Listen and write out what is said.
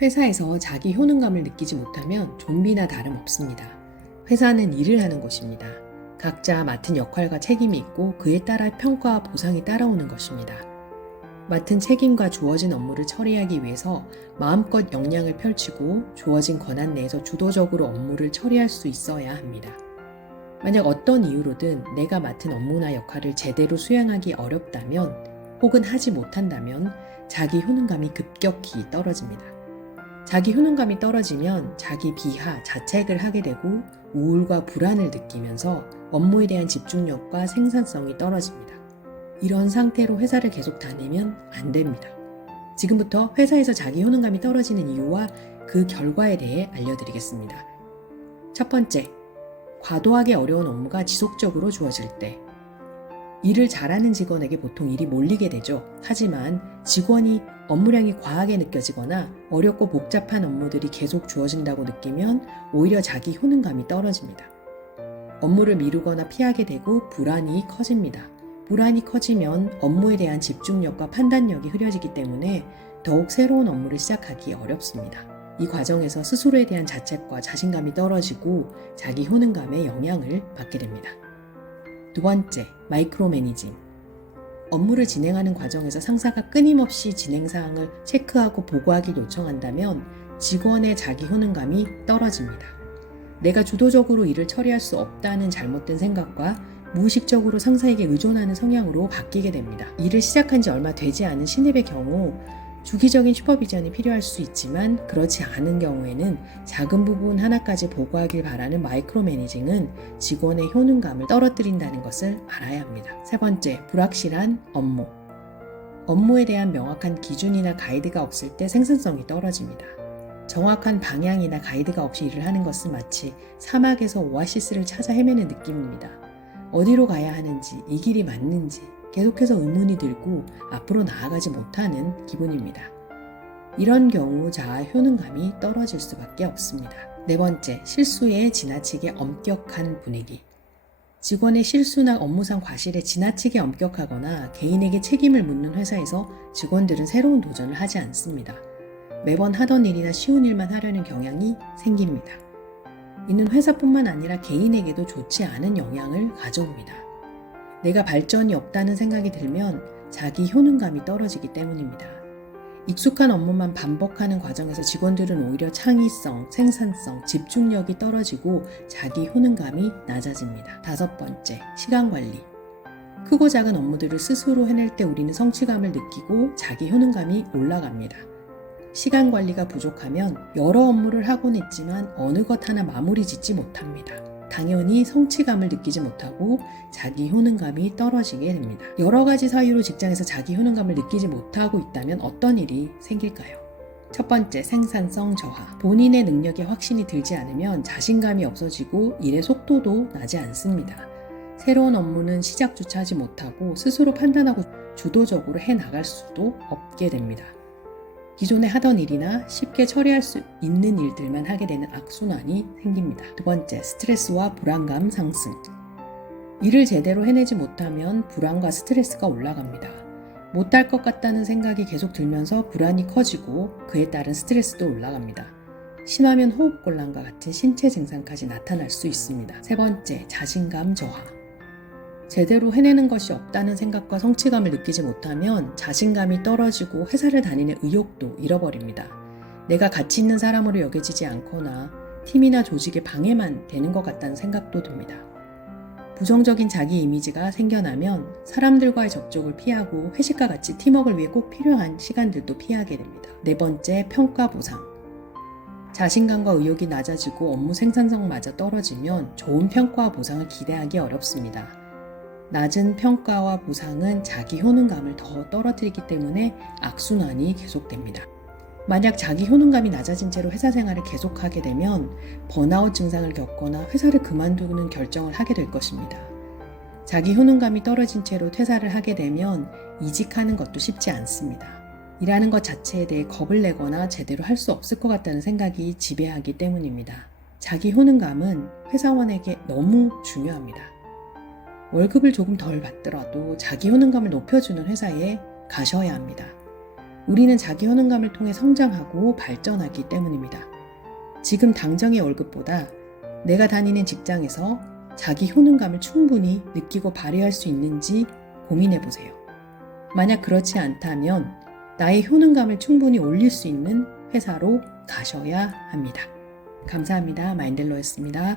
회사에서 자기 효능감을 느끼지 못하면 좀비나 다름없습니다. 회사는 일을 하는 곳입니다. 각자 맡은 역할과 책임이 있고 그에 따라 평가와 보상이 따라오는 것입니다. 맡은 책임과 주어진 업무를 처리하기 위해서 마음껏 역량을 펼치고 주어진 권한 내에서 주도적으로 업무를 처리할 수 있어야 합니다. 만약 어떤 이유로든 내가 맡은 업무나 역할을 제대로 수행하기 어렵다면 혹은 하지 못한다면 자기 효능감이 급격히 떨어집니다. 자기 효능감이 떨어지면 자기 비하, 자책을 하게 되고 우울과 불안을 느끼면서 업무에 대한 집중력과 생산성이 떨어집니다. 이런 상태로 회사를 계속 다니면 안 됩니다. 지금부터 회사에서 자기 효능감이 떨어지는 이유와 그 결과에 대해 알려드리겠습니다. 첫 번째, 과도하게 어려운 업무가 지속적으로 주어질 때. 일을 잘하는 직원에게 보통 일이 몰리게 되죠. 하지만 직원이 업무량이 과하게 느껴지거나 어렵고 복잡한 업무들이 계속 주어진다고 느끼면 오히려 자기 효능감이 떨어집니다. 업무를 미루거나 피하게 되고 불안이 커집니다. 불안이 커지면 업무에 대한 집중력과 판단력이 흐려지기 때문에 더욱 새로운 업무를 시작하기 어렵습니다. 이 과정에서 스스로에 대한 자책과 자신감이 떨어지고 자기 효능감에 영향을 받게 됩니다. 두 번째, 마이크로 매니징. 업무를 진행하는 과정에서 상사가 끊임없이 진행 사항을 체크하고 보고하기 요청한다면 직원의 자기 효능감이 떨어집니다. 내가 주도적으로 일을 처리할 수 없다는 잘못된 생각과 무의식적으로 상사에게 의존하는 성향으로 바뀌게 됩니다. 일을 시작한 지 얼마 되지 않은 신입의 경우 주기적인 슈퍼비전이 필요할 수 있지만 그렇지 않은 경우에는 작은 부분 하나까지 보고하길 바라는 마이크로 매니징은 직원의 효능감을 떨어뜨린다는 것을 알아야 합니다. 세 번째, 불확실한 업무. 업무에 대한 명확한 기준이나 가이드가 없을 때 생산성이 떨어집니다. 정확한 방향이나 가이드가 없이 일을 하는 것은 마치 사막에서 오아시스를 찾아 헤매는 느낌입니다. 어디로 가야 하는지, 이 길이 맞는지 계속해서 의문이 들고 앞으로 나아가지 못하는 기분입니다. 이런 경우 자아 효능감이 떨어질 수밖에 없습니다. 네 번째, 실수에 지나치게 엄격한 분위기. 직원의 실수나 업무상 과실에 지나치게 엄격하거나 개인에게 책임을 묻는 회사에서 직원들은 새로운 도전을 하지 않습니다. 매번 하던 일이나 쉬운 일만 하려는 경향이 생깁니다. 이는 회사뿐만 아니라 개인에게도 좋지 않은 영향을 가져옵니다. 내가 발전이 없다는 생각이 들면 자기 효능감이 떨어지기 때문입니다. 익숙한 업무만 반복하는 과정에서 직원들은 오히려 창의성, 생산성, 집중력이 떨어지고 자기 효능감이 낮아집니다. 다섯 번째, 시간 관리. 크고 작은 업무들을 스스로 해낼 때 우리는 성취감을 느끼고 자기 효능감이 올라갑니다. 시간 관리가 부족하면 여러 업무를 하곤 있지만 어느 것 하나 마무리 짓지 못합니다. 당연히 성취감을 느끼지 못하고 자기 효능감이 떨어지게 됩니다. 여러 가지 사유로 직장에서 자기 효능감을 느끼지 못하고 있다면 어떤 일이 생길까요? 첫 번째, 생산성 저하. 본인의 능력에 확신이 들지 않으면 자신감이 없어지고 일의 속도도 나지 않습니다. 새로운 업무는 시작조차 하지 못하고 스스로 판단하고 주도적으로 해 나갈 수도 없게 됩니다. 기존에 하던 일이나 쉽게 처리할 수 있는 일들만 하게 되는 악순환이 생깁니다. 두 번째, 스트레스와 불안감 상승. 일을 제대로 해내지 못하면 불안과 스트레스가 올라갑니다. 못할 것 같다는 생각이 계속 들면서 불안이 커지고 그에 따른 스트레스도 올라갑니다. 심하면 호흡곤란과 같은 신체 증상까지 나타날 수 있습니다. 세 번째, 자신감 저하. 제대로 해내는 것이 없다는 생각과 성취감을 느끼지 못하면 자신감이 떨어지고 회사를 다니는 의욕도 잃어버립니다. 내가 가치 있는 사람으로 여겨지지 않거나 팀이나 조직에 방해만 되는 것 같다는 생각도 듭니다. 부정적인 자기 이미지가 생겨나면 사람들과의 접촉을 피하고 회식과 같이 팀워크를 위해 꼭 필요한 시간들도 피하게 됩니다. 네 번째, 평가 보상. 자신감과 의욕이 낮아지고 업무 생산성마저 떨어지면 좋은 평가와 보상을 기대하기 어렵습니다. 낮은 평가와 보상은 자기 효능감을 더 떨어뜨리기 때문에 악순환이 계속됩니다. 만약 자기 효능감이 낮아진 채로 회사 생활을 계속하게 되면 번아웃 증상을 겪거나 회사를 그만두는 결정을 하게 될 것입니다. 자기 효능감이 떨어진 채로 퇴사를 하게 되면 이직하는 것도 쉽지 않습니다. 일하는 것 자체에 대해 겁을 내거나 제대로 할 수 없을 것 같다는 생각이 지배하기 때문입니다. 자기 효능감은 회사원에게 너무 중요합니다. 월급을 조금 덜 받더라도 자기 효능감을 높여주는 회사에 가셔야 합니다. 우리는 자기 효능감을 통해 성장하고 발전하기 때문입니다. 지금 당장의 월급보다 내가 다니는 직장에서 자기 효능감을 충분히 느끼고 발휘할 수 있는지 고민해 보세요. 만약 그렇지 않다면 나의 효능감을 충분히 올릴 수 있는 회사로 가셔야 합니다. 감사합니다. 마인델로였습니다.